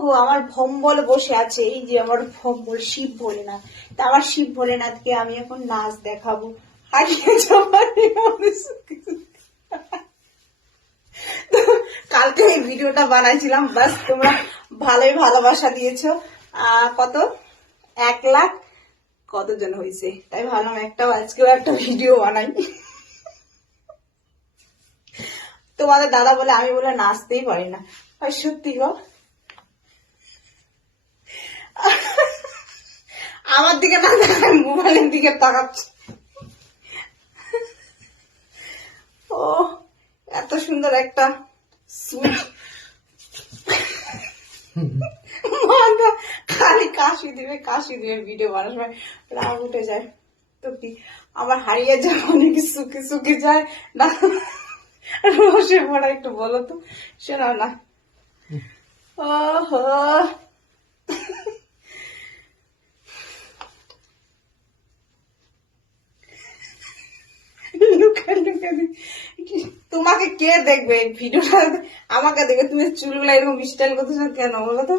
হো আমার ভম্বল বসে আছে, এই যে আমার ভম্বল শিব ভোলেনাথ। তা আমার শিব ভোলেনাথকে আমি এখন নাচ দেখাবো। হারিয়ে যাবার কালকে এই ভিডিওটা বানাইছিলাম, বাস তোমরা ভালোই ভালোবাসা দিয়েছো। কত 1,00,000 কতজন হয়েছে, তাই ভাবলাম আজকেও একটা ভিডিও বানাই। তোমাদের দাদা বলে আমি বলে নাচতেই পারি না, আর সত্যি গো আমার দিকে না দেখায় মোবাইলের দিকে তাকাচ্ছে। ও এত সুন্দর একটা সুইট খালি কাশি দিবে ভিডিও বানার সময় রাগ উঠে যায়। তো কি আমার হারিয়ে যায় অনেক সুখে সুখে যায় না, রসে পড়া একটু বলো তো, শোনাও না। ওহো তোমাকে কে দেখবে ভিডিওটা, আমাকে দেখবে। তুমি চুলগুলা এরকম স্টাইল করতেছো কেন বলো তো,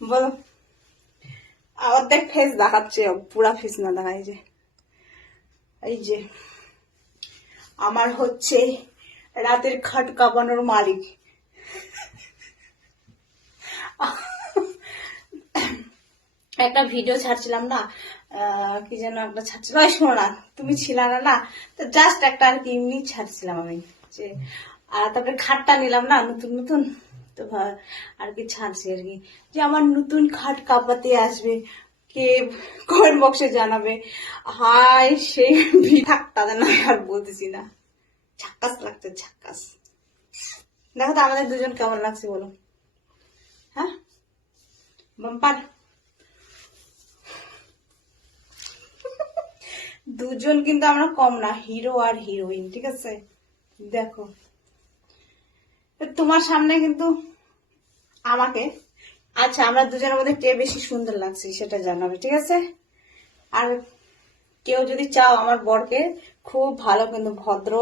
বলো। আবার দেখ ফেস দেখাচ্ছে, পুরা ফেস না দেখা। এই যে আমার হচ্ছে রাতের খাট কাঁপানোর মালিক। একটা ভিডিও ছাড়ছিলাম না, কি যেন একটা ছাড়ছিলাম, শোনো না তুমি ছিলা না না, তো জাস্ট একটা আর কি এমনি ছাড়ছিলাম আমি যে, তারপরে খাটটা নিলাম না নতুন নতুন, তো আর কি ছাড়ছি আর কি, যে আমার নতুন খাট কাঁপাতে আসবে কে, কমেন্ট বক্সে জানাবে। হাই সেই থাক, তাদের না আর বলতেছি না। ঝাক্কাস লাগছে, ঝাক্কাস। দেখো তো আমাদের দুজন কেমন লাগছে বলো, হ্যাঁ বাম্পার। দুজন কিন্তু আমরা কম না, হিরো আর হিরোইন, ঠিক আছে। দেখো তোমার সামনে কিন্তু আমাকে, আচ্ছা আমরা দুজনের মধ্যে কে বেশি সুন্দর লাগছে সেটা জানাবে, ঠিক আছে। আর কেউ যদি চাও আমার বরকে, খুব ভালো কিন্তু ভদ্র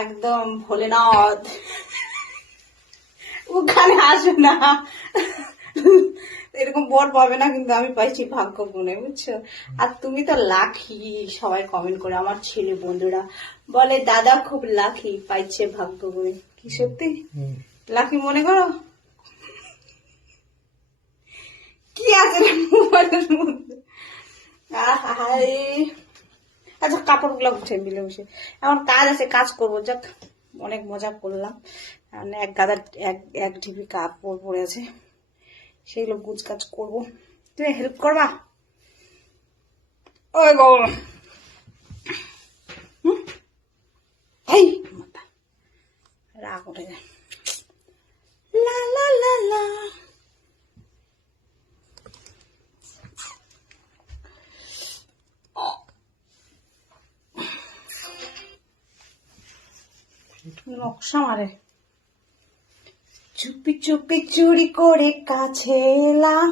একদম ভোলেনাথ, ওখানে আসবে না, এরকম বর পাবে না, কিন্তু আমি পাইছি ভাগ্য গুণে, বুঝছো। আর তুমি তো লাকি, সবাই কমেন্ট করে আমার ছেলে বন্ধুরা বলে দাদা খুব লাকি, পাইছে ভাগ্য গুণে। কি সত্যি লাকি মনে করো? কি আছে মোবাইলের মধ্যে? আচ্ছা কাপড় গুলো উঠে মিলে বসে, এখন কাজ আছে, কাজ করবো। যাক অনেক মজা করলাম, এক গাদার এক ঢিপি কাপড় পরে আছে, সেগুলো গুজ কাজ করবো। তুমি হেল্প করবা? ওই গো এই রাগ উঠে যায়। লা লা লা লা নকশা মারে। চুপি চুপি চুরি করে কাছে এলাম,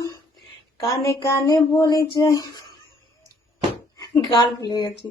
কানে কানে বলে যাই, গান ভুলে গেছি।